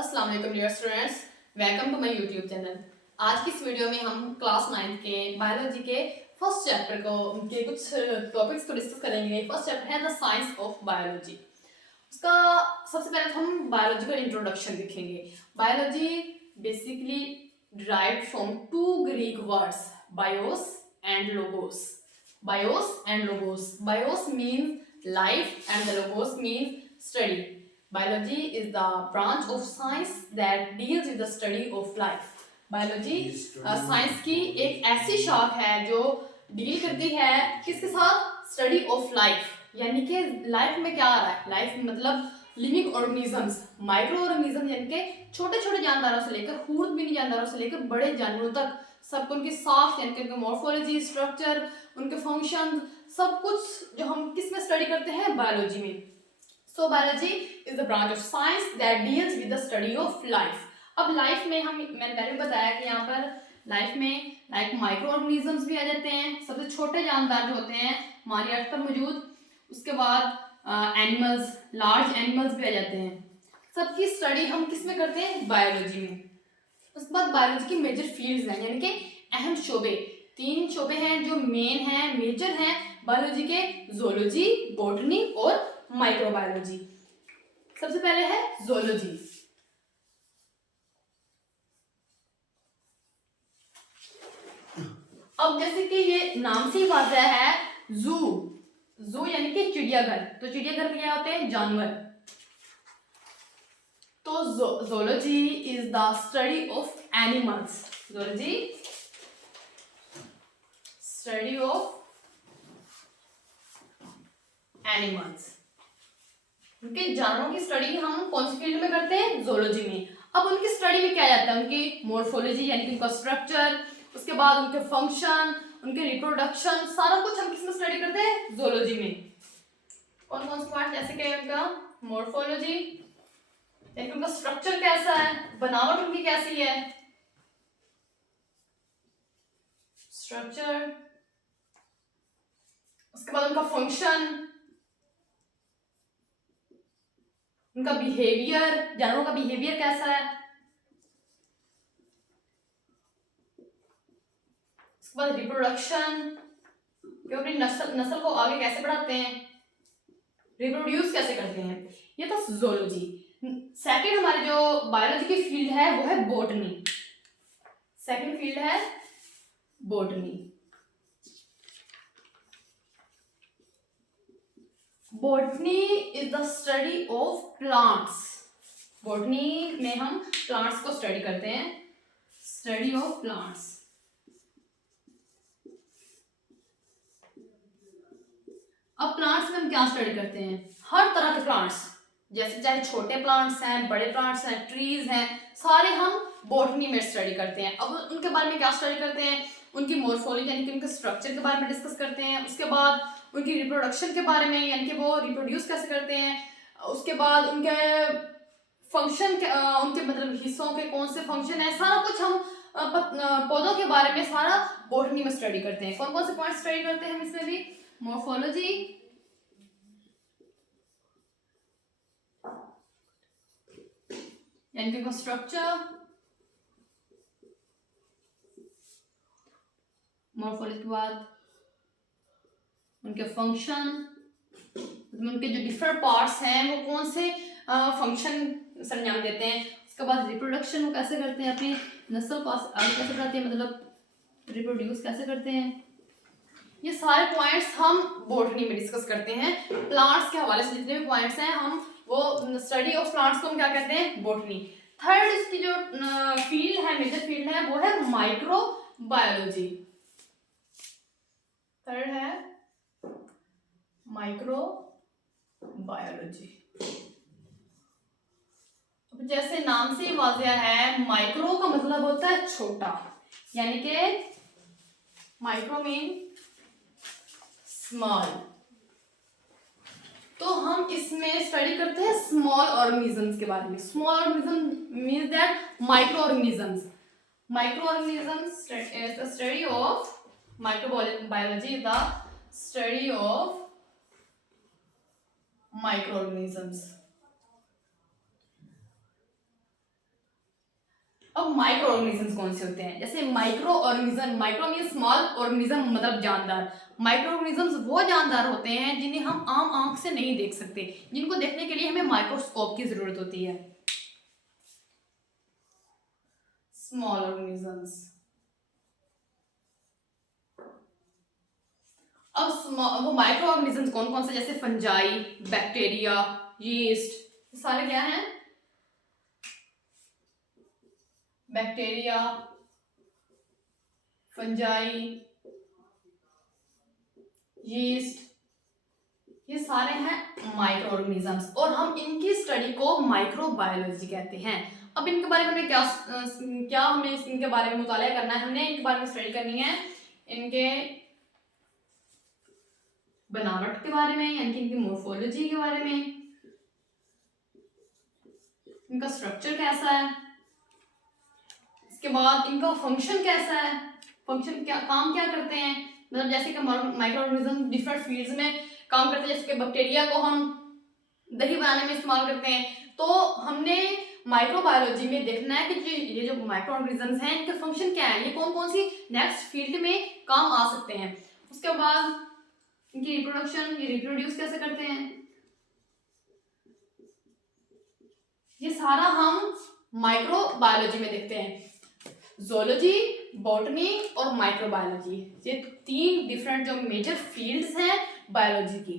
अस्सलाम वालेकुम dear students, welcome to my YouTube channel. आज की इस वीडियो में हम क्लास 9 के बायोलॉजी के फर्स्ट चैप्टर को उनके कुछ टॉपिक्स को डिस्कस करेंगे। फर्स्ट चैप्टर है द साइंस ऑफ बायोलॉजी। उसका सबसे पहले तो हम बायोलॉजिकल इंट्रोडक्शन देखेंगे। Biology basically derived from two Greek words bios and logos. Bios and logos. Bios means life and the logos means study. Biology is the branch of science that deals with the study of life. Biology science की एक ऐसी शाख है जो deal करती है किसके साथ? स्टडी ऑफ लाइफ, यानी कि लाइफ में क्या आ रहा है। लाइफ मतलब लिविंग ऑर्गेनिजम्स, माइक्रो ऑर्गेनिज्म, यानी कि छोटे छोटे जानदारों से लेकर खून पीने जानदारों से लेकर बड़े जानवरों तक सबको उनकी साख, यानी कि उनके मॉर्फोलॉजी, स्ट्रक्चर, उनके फंक्शन, सब कुछ जो हम किस में स्टडी करते हैं? बायोलॉजी में। So biology is the branch of science that deals with the study of life. अब लाइफ में मैंने पहले बताया कि यहाँ पर लाइफ में लाइक माइक्रो ऑर्गेनिजम्स भी आ जाते हैं, सबसे छोटे जानदार जो होते हैं हमारी अर्थ पर मौजूद। उसके बाद एनिमल्स, लार्ज एनिमल्स भी आ जाते हैं। सबकी स्टडी हम किस में करते हैं? बायोलॉजी में। उसके बाद बायोलॉजी की मेजर फील्ड्स हैं, यानी कि अहम शोबे। 3 शोबे हैं जो मेन हैं, मेजर हैं बायोलॉजी के: जोलॉजी, बॉटनी और माइक्रोबायोलॉजी। सबसे पहले है जोलॉजी। अब जैसे कि ये नाम से ही वाज़ह है, जू। जू यानी कि चिड़ियाघर। तो चिड़ियाघर में क्या होते हैं? जानवर। तो zoology is the study of animals. Zoology study of animals, उनके जानवरों की स्टडी हम कौन सी फील्ड में करते हैं? जोलॉजी में। अब उनकी स्टडी में क्या जाता है? उनकी मॉर्फोलॉजी, यानी कि उनका स्ट्रक्चर, उसके बाद उनके फंक्शन, उनके रिप्रोडक्शन, सारा कुछ हम किसमें स्टडी करते हैं? जोलॉजी में। कौन कौन से पार्ट? जैसे कि उनका मॉर्फोलॉजी, यानी कि उनका स्ट्रक्चर कैसा है, बनावट उनकी कैसी है, स्ट्रक्चर। उसके बाद उनका फंक्शन, उनका बिहेवियर, जानवरों का बिहेवियर कैसा है। उसके बाद रिप्रोडक्शन, कि अपनी नस्ल को आगे कैसे बढ़ाते हैं, रिप्रोड्यूस कैसे करते हैं। ये तो जोलॉजी। सेकंड हमारी जो बायोलॉजी की फील्ड है वो है बॉटनी। सेकंड फील्ड है botany. Botany is the study of plants. Botany में हम प्लांट्स को स्टडी करते हैं, स्टडी ऑफ प्लांट्स। अब प्लांट्स में हम क्या स्टडी करते हैं? हर तरह के प्लांट्स, जैसे चाहे छोटे प्लांट्स हैं, बड़े प्लांट्स हैं, ट्रीज हैं, सारे हम बॉटनी में स्टडी करते हैं। अब उनके बारे में क्या स्टडी करते हैं? उनकी मॉर्फोलॉजी, यानी कि उनके स्ट्रक्चर के बारे में डिस्कस करते हैं। उसके बाद उनकी रिप्रोडक्शन के बारे में, यानी कि वो रिप्रोड्यूस कैसे करते हैं। उसके बाद उनके फंक्शन, उनके मतलब हिस्सों के कौन से फंक्शन है, सारा कुछ हम पौधों के बारे में सारा बॉटनी में स्टडी करते हैं। कौन कौन से पॉइंट स्टडी करते हैं हम इसमें भी? मॉर्फोलॉजी, यानी कि स्ट्रक्चर, मॉर्फोलॉजी के बाद उनके फंक्शन, उनके जो डिफरेंट पार्ट्स हैं वो कौन से फंक्शन सरंजाम देते हैं। उसके बाद रिप्रोडक्शन, वो कैसे करते हैं, अपनी नस्ल को आगे कैसे बढ़ाते हैं, मतलब रिप्रोड्यूस कैसे करते हैं। ये सारे पॉइंट्स हम बॉटनी में डिस्कस करते हैं। प्लांट्स के हवाले से जितने भी पॉइंट्स हैं हम वो स्टडी ऑफ प्लांट्स को हम क्या कहते हैं? बॉटनी। थर्ड इसकी जो फील्ड है, मेजर फील्ड है, वो है माइक्रोबायोलॉजी। थर्ड है माइक्रोबायोलॉजी। जैसे नाम से ही वाज़िया है, माइक्रो का मतलब होता है छोटा, यानी कि माइक्रो मीन स्मॉल। तो हम इसमें स्टडी करते हैं स्मॉल ऑर्गेनिजम्स के बारे में। Small organism means that micro organisms. Micro organisms is the study of microbiology, the study of micro organisms. अब माइक्रो ऑर्गेनिजम्स कौन से होते हैं? जैसे micro organism, micro mean small, organism मतलब जानदार। माइक्रो ऑर्गेनिजम्स वो जानदार होते हैं जिन्हें हम आम आंख से नहीं देख सकते, जिनको देखने के लिए हमें माइक्रोस्कोप की जरूरत होती है। Small organisms. अब वो माइक्रो ऑर्गेनिजम्स कौन कौन से? जैसे फंजाई, बैक्टीरिया, यीस्ट, सारे क्या हैं? बैक्टीरिया, फंजाई, यीस्ट, ये सारे हैं माइक्रो ऑर्गेनिजम्स और हम इनकी स्टडी को माइक्रोबायोलॉजी कहते हैं। अब इनके बारे में क्या हमें इनके बारे में मुताला करना है, हमने इनके बारे में स्टडी करनी है, इनके बनावट के बारे में, यानी कि इनकी मोर्फोलॉजी के बारे में, इनका स्ट्रक्चर कैसा है, इसके बाद इनका फंक्शन कैसा है, फंक्शन क्या, काम क्या करते हैं। मतलब जैसे कि माइक्रो ऑर्गेनिज्म डिफरेंट फील्ड्स में काम करते हैं, जैसे कि बैक्टीरिया को हम दही बनाने में इस्तेमाल करते हैं, तो हमने माइक्रोबायोलॉजी में देखना है कि ये जो माइक्रो ऑर्गेनिजम्स हैं इनके फंक्शन क्या है, ये कौन कौन सी नेक्स्ट फील्ड में काम आ सकते हैं। उसके बाद इनकी रिप्रोडक्शन, ये रिप्रोड्यूस कैसे करते हैं, ये सारा हम माइक्रोबायोलॉजी में देखते हैं। ज़ूलॉजी, बॉटनी और माइक्रोबायोलॉजी, ये 3 डिफरेंट जो मेजर फील्ड्स हैं बायोलॉजी की।